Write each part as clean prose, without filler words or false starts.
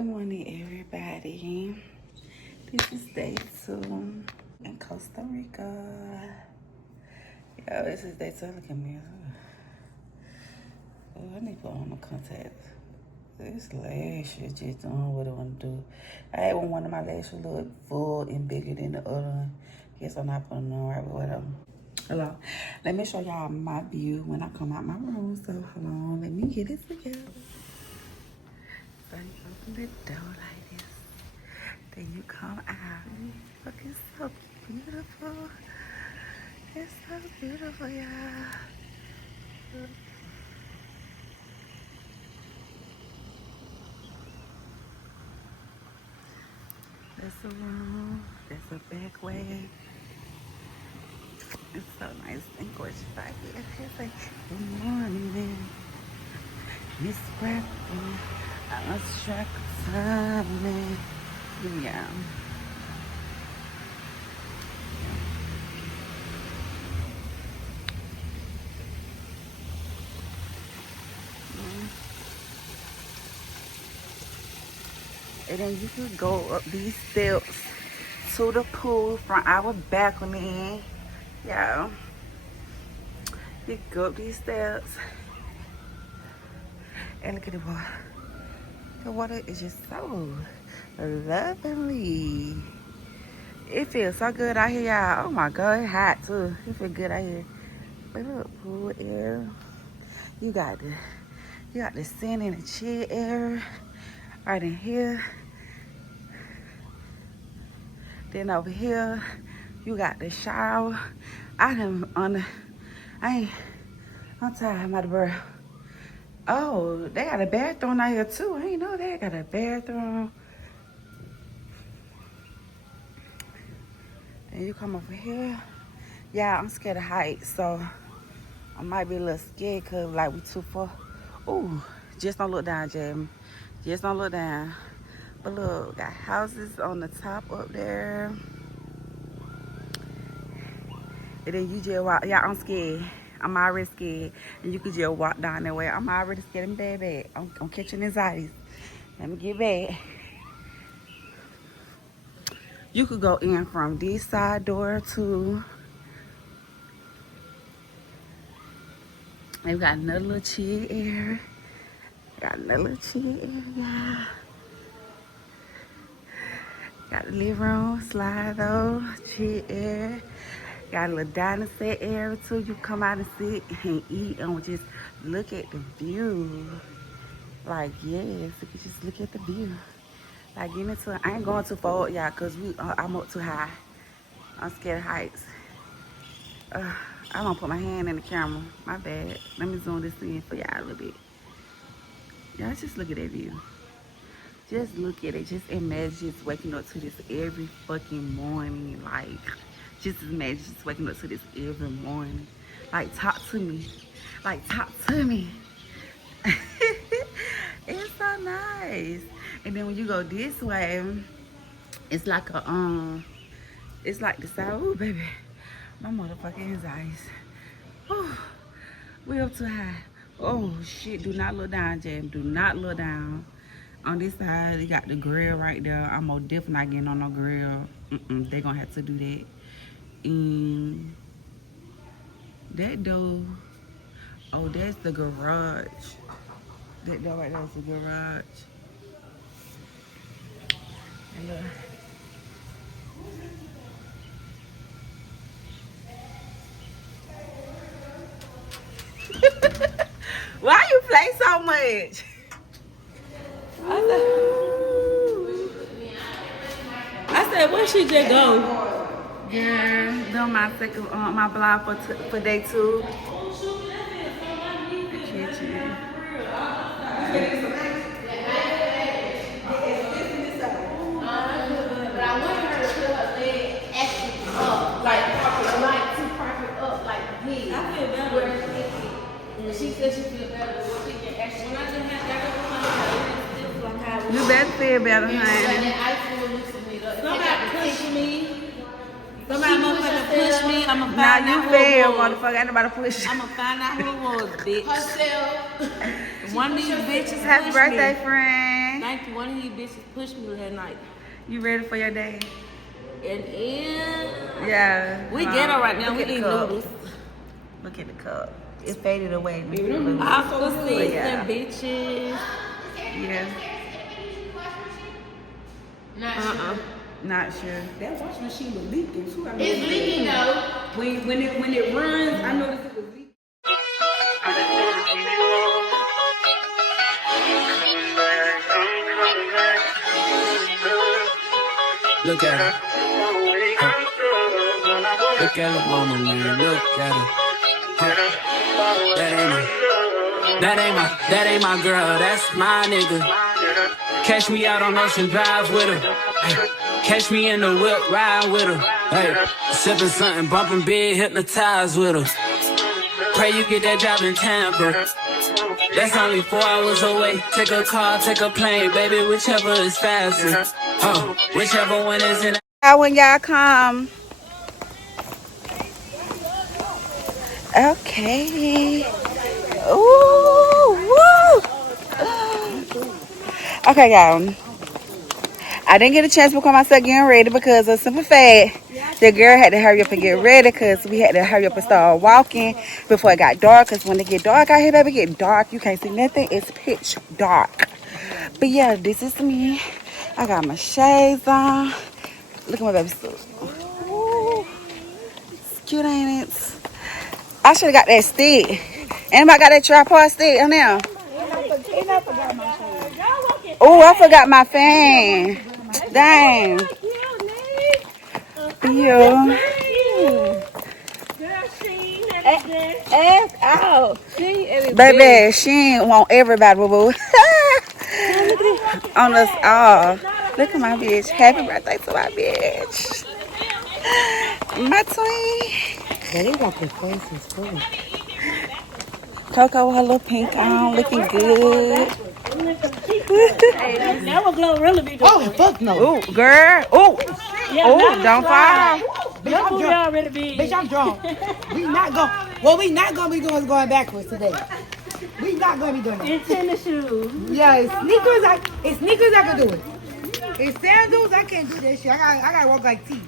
Good morning, everybody. This is day 2 in Costa Rica. Yo, this is day 2. Look at me. Oh, I need to put on my contacts. This lash is just doing what I want to do. I had one of my lashes look full and bigger than the other one. Guess I'm not putting on right, but whatever. Hello. Let me show y'all my view when I come out my room. So, hold on. Let me get it together. So, you open the door like this. Then you come out. Look, it's so beautiful. It's so beautiful, y'all. That's a room. That's a back way. It's so nice and gorgeous out here. It's like, good morning, Miss Bradley. I lost track of time, man. Yeah. And then you can go up these steps to the pool from our balcony. Yeah. You go up these steps and look at the water. The water is just so lovely. It feels so good out here, y'all. Oh my God, it's hot too. It feels good out here. But look, pool air. You got the sand and the chill air right in here. Then over here, you got the shower. I'm tired, my bro. Oh, they got a bathroom out here too. I ain't know they got a bathroom. And you come over here. Yeah, I'm scared of heights, so I might be a little scared because like we too far. Ooh, just don't look down, Jamie. Just don't look down. But look, got houses on the top up there. And then you just walk. Yeah, I'm scared. I'm already scared. And you could just walk down that way. I'm already scared and bad. I'm catching anxieties. Let me get back. You could go in from this side door too. And we got another little chill area. Got another little chill area. Got the living room, slide though, chill area. Got a little dining set area too. You come out and sit and eat and just look at the view. Like, yes, you can just look at the view. Like, getting into it. I ain't going too far, y'all, because I'm up too high. I'm scared of heights. I don't put my hand in the camera. My bad. Let me zoom this in for y'all a little bit. Y'all just look at that view. Just look at it. Just imagine just waking up to this every fucking morning. Like, just imagine just waking up to this every morning. Like, talk to me. Like, talk to me. It's so nice. And then when you go this way, it's like it's like the side. Ooh, baby. My motherfucking anxieties. Oh, we up too high. Oh, shit. Do not look down, Jam. Do not look down. On this side, you got the grill right there. I'm most definitely not getting on no grill. They're going to have to do that. And that door, oh, that's the garage. That door right there is the garage. And look. Why you play so much? I said, where she just go? Girl, doing my second my vlog for day 2. The kitchen. But I wanted her to put her leg actually up, like to prop it up like this. I feel better. And she said she feel better. Well, she can actually. When I just had that, you better feel better, honey. Somebody push me. Somebody motherfucker push me. I'ma find out you who fail, it was. motherfucker. Ain't nobody push you. I'ma find out who it was, bitch. Herself. One of these bitches Happy pushed birthday, me. friend. Thank you. one of these bitches pushed me that night. You ready for your day? And Yeah. we ghetto right now. We eat noodles. Look at the cup. It faded away. Opposites and bitches. Yeah. Not sure. That washing machine was leaking too. I mean, It's leaking though. When it runs, I noticed it was leaking. Look at her. Look at her mama, man. Look at her. That ain't my girl. That's my nigga. Catch me out on Ocean Drive with her. Hey. Catch me in the whip, ride with her. Hey. Sipping something, bumping big, hypnotized with her. Pray you get that job in Tampa. That's only 4 hours away. Take a car, take a plane, baby, whichever is faster. Whichever one is in. When y'all come. Okay. Ooh, woo. Okay, y'all. I didn't get a chance to become myself getting ready because of simple fact. The girl had to hurry up and get ready because we had to hurry up and start walking before it got dark. Because when it get dark out here, baby, it get dark. You can't see nothing. It's pitch dark. But yeah, this is me. I got my shades on. Look at my baby suit. Ooh, it's cute, ain't it? I should have got that stick. Anybody got that tripod stick on there? Oh, I forgot my fan. Dang. Yeah. Ass out. Baby, she ain't want everybody, boo-boo. On us all. Look at my bitch. Happy birthday to my bitch. My twin. They got the faces full. Coco with her little pink on, looking good. That was gonna really be doing. Oh, fuck no. Ooh, girl. Ooh. Ooh, don't fall. Bitch, I'm drunk. Bitch, I'm drunk. We not gonna be doing is going backwards today. We not gonna be doing that. In tennis shoes. Yeah, it's sneakers I can do it. It's sandals, I can't do that shit. I gotta walk like T.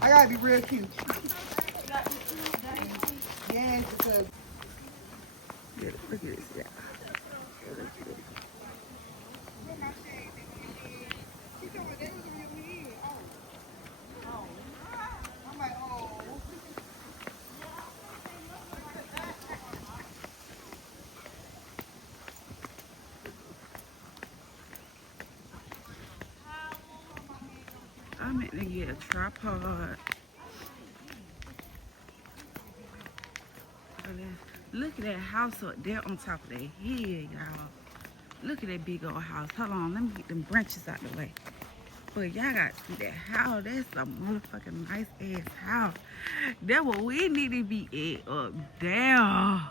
I gotta be real cute. Yes, because Look at this, yeah. I meant to get a tripod. Look at that house up there on top of that hill, y'all. Look at that big old house. Hold on, let me get them branches out the way. But y'all got to see that house. That's a motherfucking nice ass house. That's what we need to be at up there.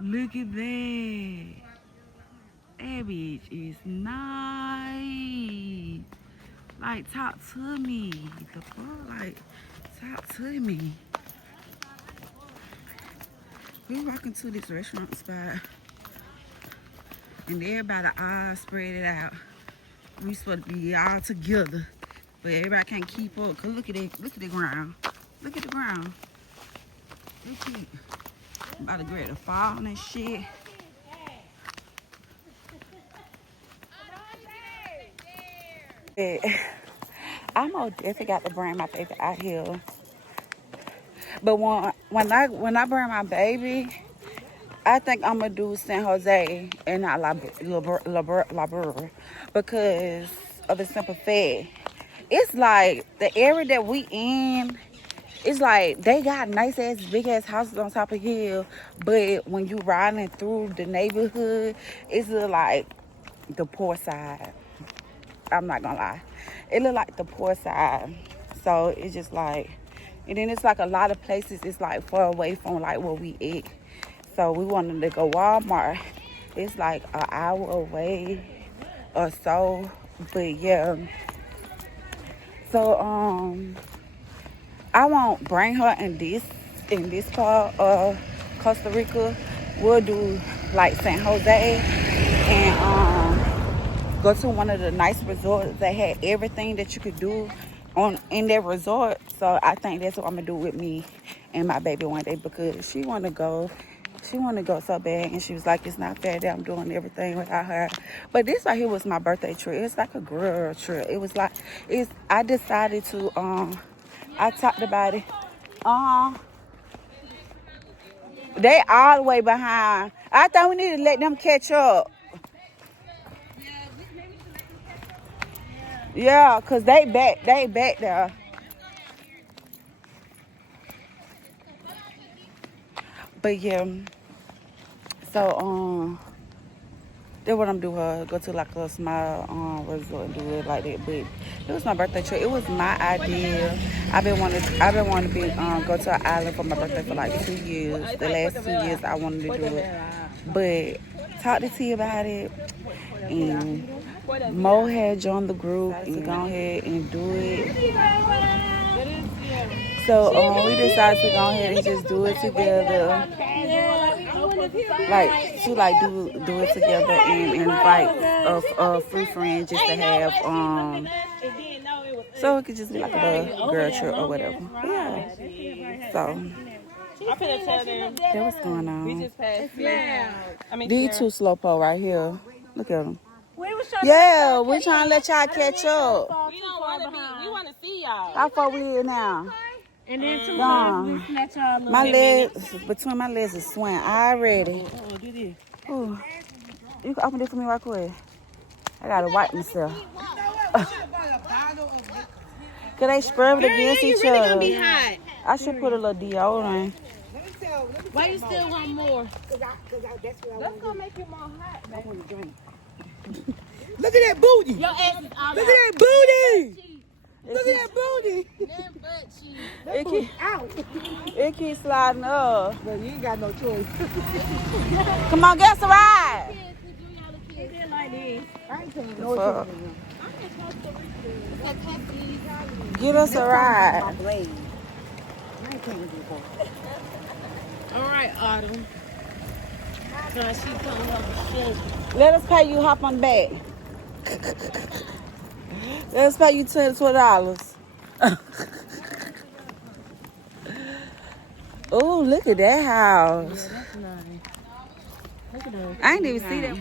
Look at that. That bitch is nice. Like, talk to me. The fuck? Like, talk to me. We walking to this restaurant spot. And everybody all spread it out. We supposed to be all together. But everybody can't keep up. Cause look at the ground. Look at the ground. Look at it. I'm about to get ready to fall and shit. I'm gonna definitely got to bring my baby out here. But when I bring my baby, I think I'm gonna do San Jose and not La Brea because of the simple fact. It's like the area that we in, it's like they got nice ass big ass houses on top of hill, but when you riding through the neighborhood, it's like the poor side. I'm not gonna lie, it look like the poor side. So it's just like, and then it's like a lot of places it's like far away from like where we at. So we wanted to go Walmart. It's like an hour away or so. But yeah. So I won't bring her in this part of Costa Rica. We'll do like San Jose and go to one of the nice resorts that had everything that you could do in that resort. So I think that's what I'm gonna do with me and my baby one day, because she wanna go. She wanna go so bad, and she was like, "It's not fair that I'm doing everything without her." But this right here was my birthday trip. It's like a girl trip. It was like I decided to I talked about it. They all the way behind. I thought we need to let them catch up. Yeah, cause they back there. But yeah, so that's what I'm doing. Go to like a small resort and do it like that. But it was my birthday trip. It was my idea. I've been wanting to be go to an island for my birthday for like 2 years. The last 2 years I wanted to do it. But talk to T about it, and Mo had joined the group and go ahead and do it. So we decided to go ahead and just do it together. Like to do it together and invite a free friend just to have so it could just be like a little girl trip or whatever. Yeah. So that was going on. These two slowpoke right here. Look at them. Yeah, we're trying to let y'all catch up. We don't want to be. We want to see y'all. How far we here now? And then My legs, between my legs is swelling already. Ooh. You can open this for me right quick. I gotta wipe myself. Could they scrub it against each other? Gonna be hot. I should put a little deodorant. Why you still want more? Let's go make you more hot, baby. I want to drink. Look at that booty. Your ass is all Look at that booty. Look at that booty. It keeps sliding up. But you ain't got no choice. Come on, get us a ride. I ain't telling no choice. Get us a ride. All right, Autumn. So she comes up shit. Let us pay you hop on the back. Let us pay you $20. Oh, look at that house. Yeah, that's nice. Look at those. I ain't even see that.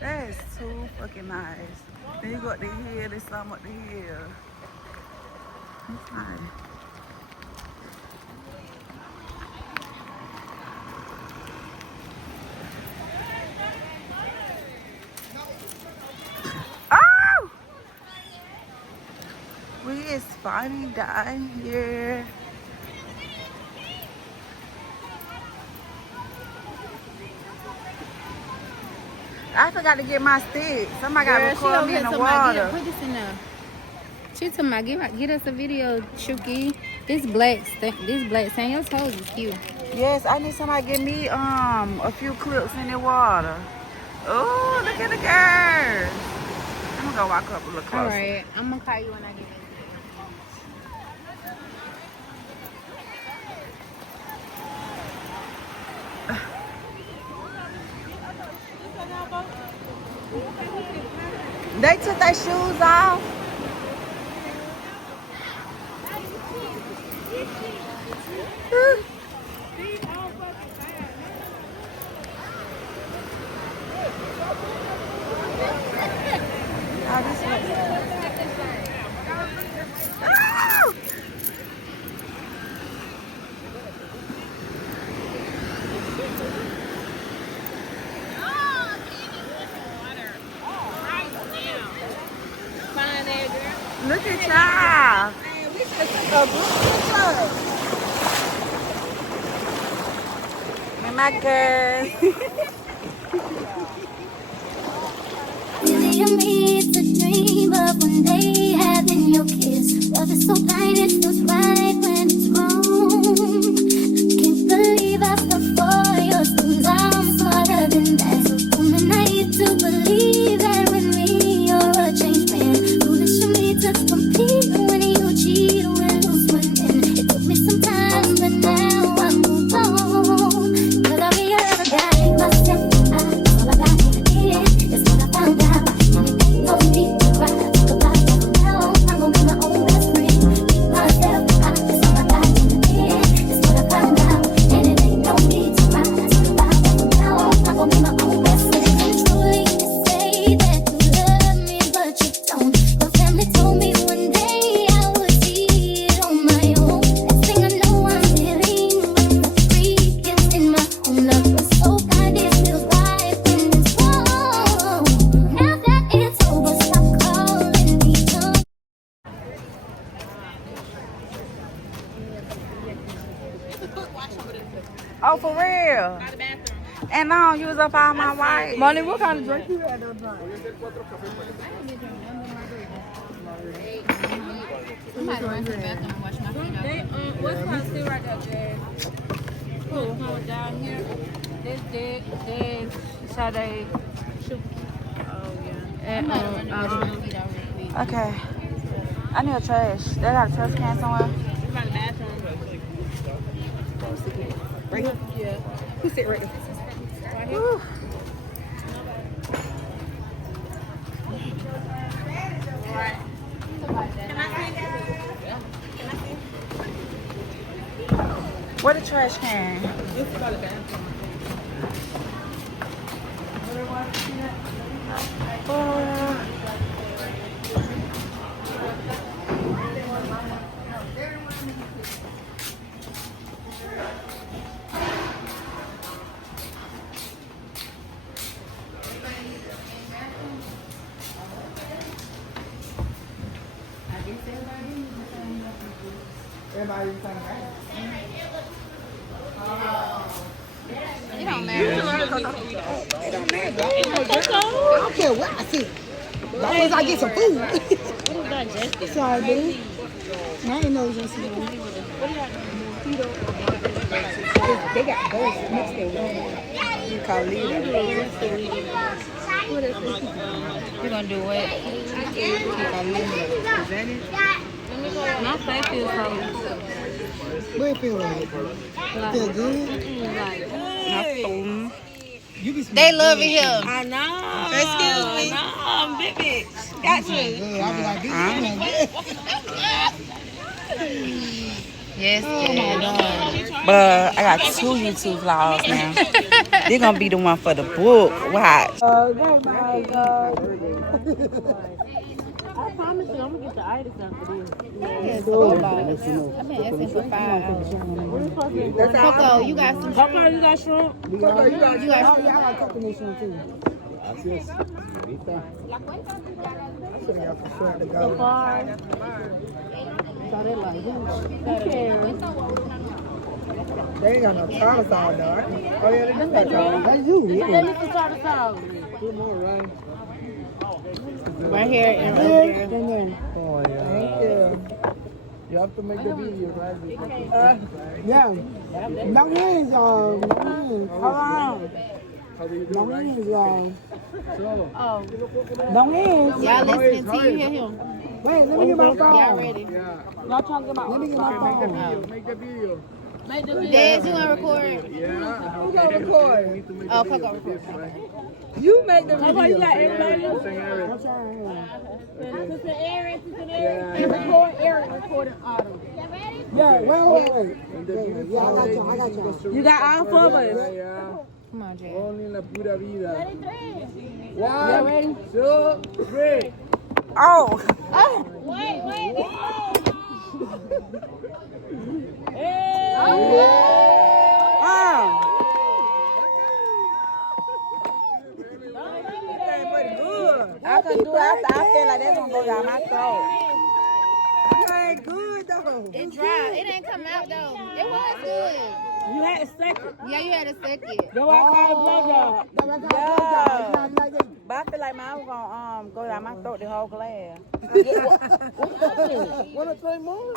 That is too fucking nice. Then you got the hill, there's something up the hill. That's nice. Oh! We is finally down here. I forgot to get my stick. Somebody got to record me in the water. Put this in there. She told me, get us a video, Chucky. This black sand, your toes is cute. Yes, I need somebody to give me a few clips in the water. Oh, look at the girl. I'm gonna go walk up a little closer. All right, I'm gonna call you when I get back. They took their shoes off. Look at y'all. We just took a group picture. And my girls. Easy on me to dream of one day having your kiss. Love is so blind, it feels right when it's wrong. Can't believe I fell for your schemes. I'm smarter than that. So woman, I need to believe that with me you're a changed man. Foolish of me to compete when you cheat, when who's winning. It took me some time, but now I move on. 'Cause I'll be a guy myself. And no, you was up all my white. Money, what kind of drink you had that night? Somebody run to the bathroom and wash my feet off. What's called still right there, Jazz? Who? Down here. This dead. There's Sade. Oh, yeah. I'm about to run to wash my feet off real quick. Okay. I need a trash. They got a trash can somewhere. It's by the bathroom. Right here? Yeah. Who sit right there? Right here. Whew. Where the trash can? It's by the bathroom. Everybody trying to It don't matter. It don't matter. I don't care what I see. As long as I get some food. Sorry, boo. I didn't know it was just you. They got both mixed in one. You call leader. You're gonna do what? Is that it? My face feels so What it feel like? Feel good? like, You be They love it here. I know. Excuse me. No, big bitch. Got you. Yeah, I be like, this is good. Yes, yes. But I got 2 YouTube vlogs now. They're gonna be the one for the book. Watch. I promise you, I'm gonna get the itis out for this. I've been asking for 5 hours. Coco, you got some shrimp? Okay, you got shrimp? You got, oh, yeah, I got coconut shrimp too. Gracias, señorita. I should have got some shrimp to go. They ain't got no tartar sauce though. Oh yeah, they do got tartar. That's you, Let yeah. me just try the sauce. Good more, right? Right here and over there. Oh, yeah. Thank you. You have to make the video, right? Yeah. No wings, no wings. Hold on. How do you do No it, right? wings, Solo. no wings. Y'all listening to you, hear him. Wait, let me get my phone. Y'all ready? Yeah. Let me get my phone. Make the video. Dad, you gonna record? Yeah. Who gonna record? You need to make Oh, the video Coco with this, record. right? You make the Coco, video. you got everybody? I'm trying. Sister Erin, Yeah. record Erin, recording Autumn. Yeah, wait. And the video Yeah, I got you. You got all 4 of us? Yeah. Come on, Jay. Only la pura vida. Y'all ready? 1, 2, 3. Oh. Wait. I can do it after I feel like that's gonna go down my throat. Okay, good though. It dry. It ain't come out though. It was good. You had a second. Yeah, you had a second. Go out call the blowjob. Yeah. But I feel like mine was gonna go down my throat the whole glass. Wanna try more?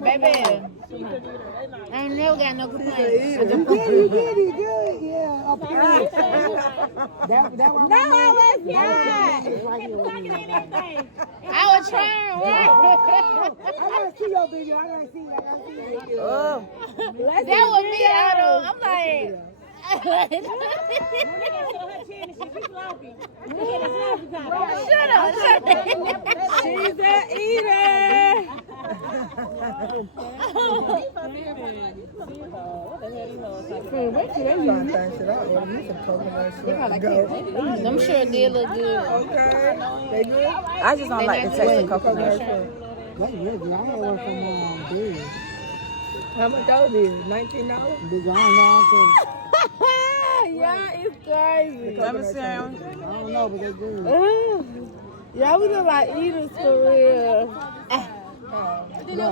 Baby, I ain't never got no complaints. You good. Yeah, up here. That one. No, I was not. I was trying, right? I gotta see your video. I gotta see you. Oh. That was me, Otto. I'm like, shut up. She's an eater. Them sure did look good. Okay. They good? I just don't like the taste of coconut. They good. I had one from Big. How much those is? $19? Big, I don't know. Y'all is crazy. Let me see. I don't know, but they good. Y'all we look like eaters for real.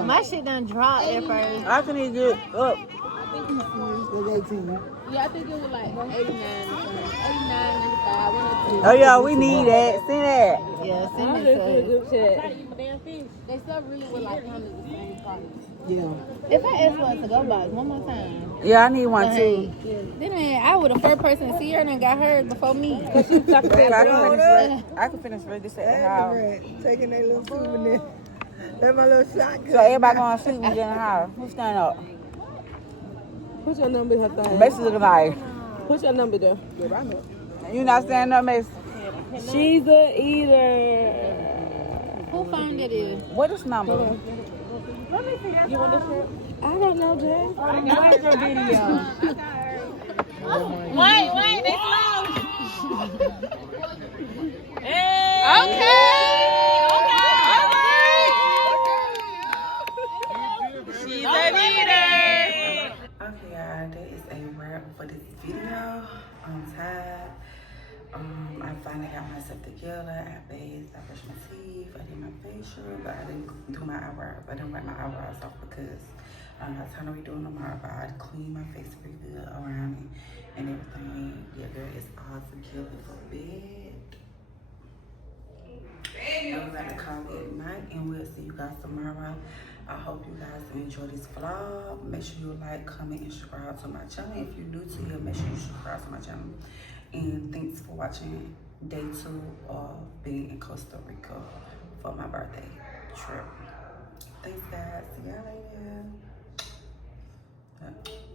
My shit done dropped at first. I can eat it up. It's 18. Yeah, I think it was like 89 or something. 89, 95, one or two. Oh yeah, we need that. See that? Yeah, I send just it feel to us. good shit. They still really were like kind of the same price. Yeah. If I ask for a to-go box one more time. Yeah, I need one too. Then I was the first person to see her and got hers before me. I can finish with this at the house. Taking that little souvenir. That's my little shot. So everybody going to sleep when we get in the house. Who's standing up? Put your number in her thing. Macy's looking like. Put your number there. You not standing up, Macy? She's a eater. Who phone that is? What is number? You want this shirt? I don't know, Jay. What is your video? Wait, they slow. She's a leader. Okay, y'all, that is a wrap for this video. I'm tired. I finally got myself together. I bathed, I brushed my teeth, I did my facial, but I didn't do my eyebrows. I didn't wipe my eyebrows off because I trying to redo them tomorrow, but I cleaned my face pretty good around it and everything. Yeah, girl, it's all together for bed. I'm gonna call it at night and we'll see you guys tomorrow. I hope you guys enjoy this vlog. Make sure you like, comment, and subscribe to my channel. If you're new to here, make sure you subscribe to my channel. And thanks for watching day 2 of being in Costa Rica for my birthday trip. Thanks guys, see y'all later.